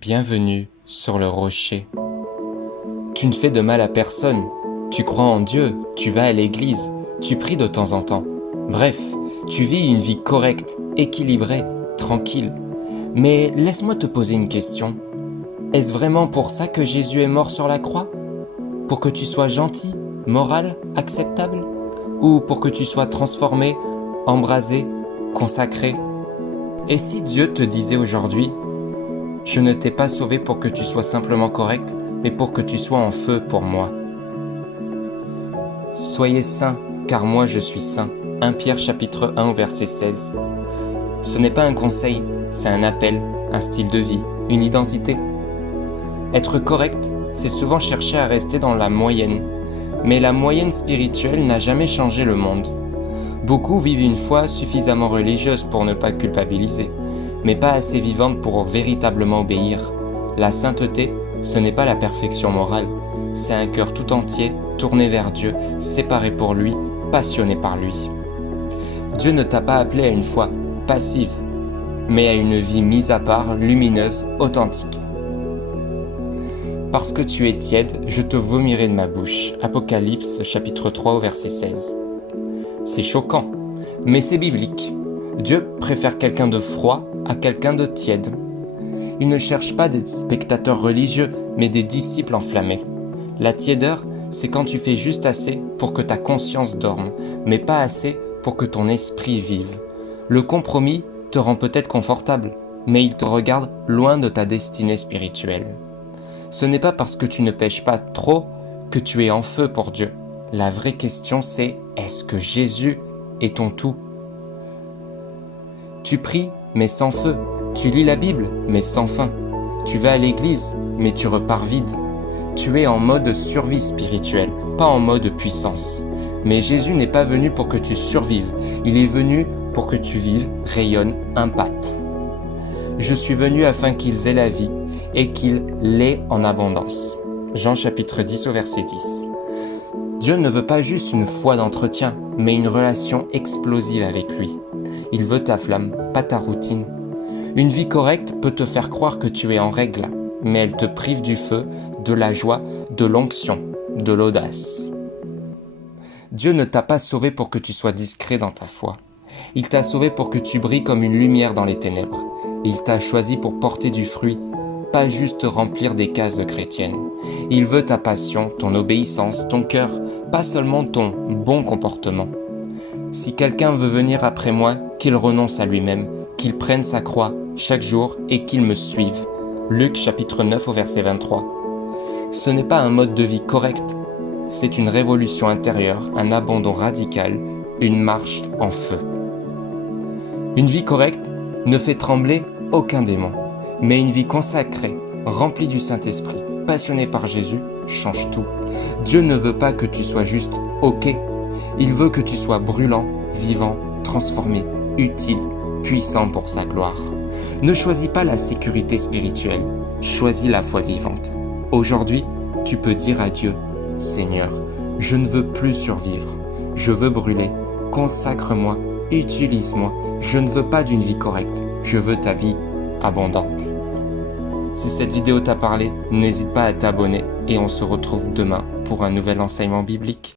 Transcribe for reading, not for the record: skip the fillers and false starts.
Bienvenue sur le rocher. Tu ne fais de mal à personne. Tu crois en Dieu, tu vas à l'église, tu pries de temps en temps. Bref, tu vis une vie correcte, équilibrée, tranquille. Mais laisse-moi te poser une question. Est-ce vraiment pour ça que Jésus est mort sur la croix? Pour que tu sois gentil, moral, acceptable? Ou pour que tu sois transformé, embrasé, consacré? Et si Dieu te disait aujourd'hui: je ne t'ai pas sauvé pour que tu sois simplement correct, mais pour que tu sois en feu pour moi. Soyez saints, car moi je suis saint. 1 Pierre chapitre 1 au verset 16. Ce n'est pas un conseil, c'est un appel, un style de vie, une identité. Être correct, c'est souvent chercher à rester dans la moyenne. Mais la moyenne spirituelle n'a jamais changé le monde. Beaucoup vivent une foi suffisamment religieuse pour ne pas culpabiliser, mais pas assez vivante pour véritablement obéir. La sainteté, ce n'est pas la perfection morale, c'est un cœur tout entier, tourné vers Dieu, séparé pour lui, passionné par lui. Dieu ne t'a pas appelé à une foi passive, mais à une vie mise à part, lumineuse, authentique. Parce que tu es tiède, je te vomirai de ma bouche. Apocalypse chapitre 3 au verset 16. C'est choquant, mais c'est biblique. Dieu préfère quelqu'un de froid à quelqu'un de tiède. Il ne cherche pas des spectateurs religieux, mais des disciples enflammés. La tiédeur, c'est quand tu fais juste assez pour que ta conscience dorme, mais pas assez pour que ton esprit vive. Le compromis te rend peut-être confortable, mais il te regarde loin de ta destinée spirituelle. Ce n'est pas parce que tu ne pèches pas trop que tu es en feu pour Dieu. La vraie question c'est: est-ce que Jésus est ton tout? Tu pries, mais sans feu. Tu lis la Bible, mais sans fin. Tu vas à l'église, mais tu repars vide. Tu es en mode survie spirituelle, pas en mode puissance. Mais Jésus n'est pas venu pour que tu survives. Il est venu pour que tu vives, rayonnes, impactes. Je suis venu afin qu'ils aient la vie et qu'ils l'aient en abondance. Jean chapitre 10 au verset 10. Dieu ne veut pas juste une foi d'entretien, mais une relation explosive avec lui. Il veut ta flamme, pas ta routine. Une vie correcte peut te faire croire que tu es en règle, mais elle te prive du feu, de la joie, de l'onction, de l'audace. Dieu ne t'a pas sauvé pour que tu sois discret dans ta foi. Il t'a sauvé pour que tu brilles comme une lumière dans les ténèbres. Il t'a choisi pour porter du fruit, pas juste remplir des cases chrétiennes. Il veut ta passion, ton obéissance, ton cœur, pas seulement ton bon comportement. Si quelqu'un veut venir après moi, qu'il renonce à lui-même, qu'il prenne sa croix chaque jour et qu'il me suive. Luc chapitre 9 au verset 23. Ce n'est pas un mode de vie correct, c'est une révolution intérieure, un abandon radical, une marche en feu. Une vie correcte ne fait trembler aucun démon, mais une vie consacrée, remplie du Saint-Esprit, passionnée par Jésus, change tout. Dieu ne veut pas que tu sois juste OK. Il veut que tu sois brûlant, vivant, transformé, utile, puissant pour sa gloire. Ne choisis pas la sécurité spirituelle, choisis la foi vivante. Aujourd'hui, tu peux dire à Dieu: Seigneur, je ne veux plus survivre, je veux brûler, consacre-moi, utilise-moi, je ne veux pas d'une vie correcte, je veux ta vie abondante. Si cette vidéo t'a parlé, n'hésite pas à t'abonner et on se retrouve demain pour un nouvel enseignement biblique.